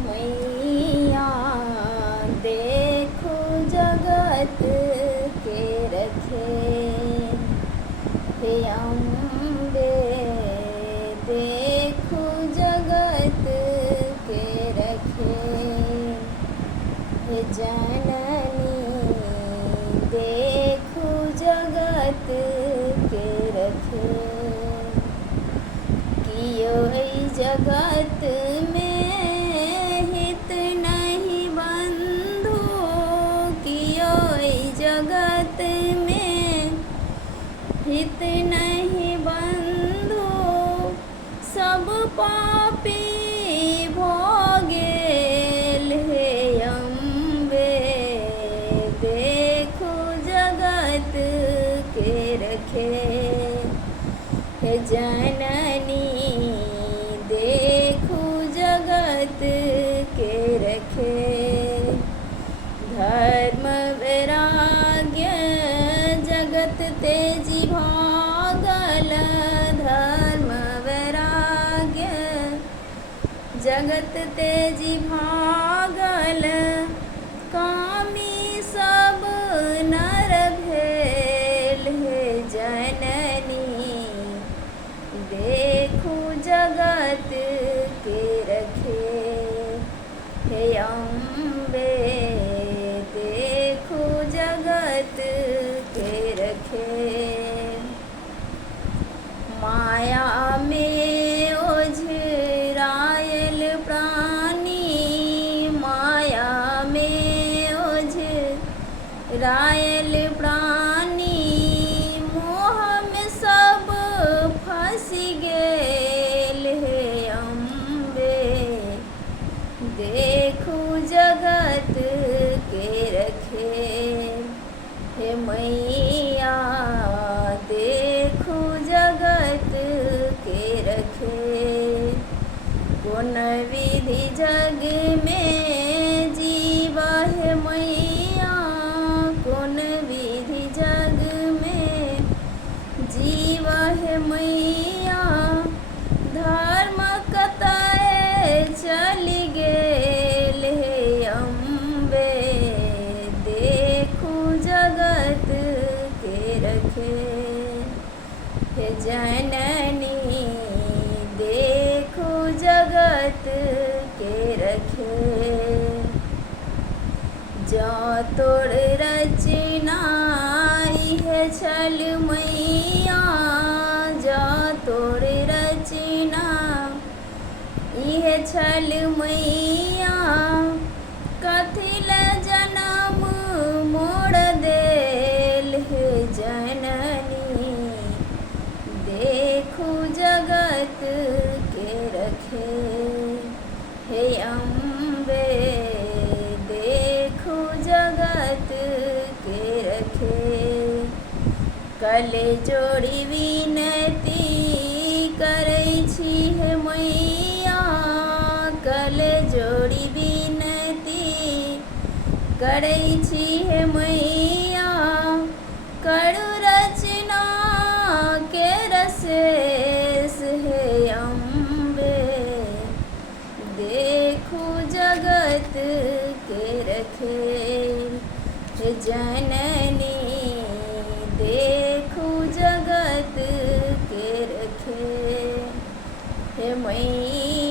मैया देखो जगत के रखे, हे अम्बे देखो जगत के रखे, हे जननी देखो जगत के रखे। कियो जगत में हित नहीं बंधु, कियो जगत में हित नहीं बंधु, सब पापी भोगेल, हे अम्बे देखो जगत के रखे, हे जननी देखो जगत के रखे। धर्म वैराग्य जगत तेजी भागल, धर्म वैराग्य जगत तेजी भागल, कामी सब नर भेल, हे जननी देखो जगत के रखे, हे अम्बे देखो जगत के रखे। माया में ओझरायल प्राणी, माया में ओझरायल प्राणी, मोह में सब फंस गेल, हे अम्बे देखो जगत के रखे, हे मैया देखो जगत के रखे। कौन विधि जग में जीवा है मैया, कौन विधि जग में जीवा है मैया, धर्म कतए चली गेल, हे अम्बे देखो जगत के रखे, हे जननी देखो जगत के रखे। जो तोड़ रचना है छल मैया, जो तोड़ रचना इहे छल मैया, कथिल जन्म मोड़ देल, हे जननी देखो जगत के रखे, हे अम्बे देखो जगत के रखे। कल जोड़ी विनती करै छी हे मैया, कल जोड़ी विनती करै छी हे मैया, करू रचना के रसेस, हे अम्बे देखो जगत के रखे, हे जननी देखो जगत के रखे, हे मैया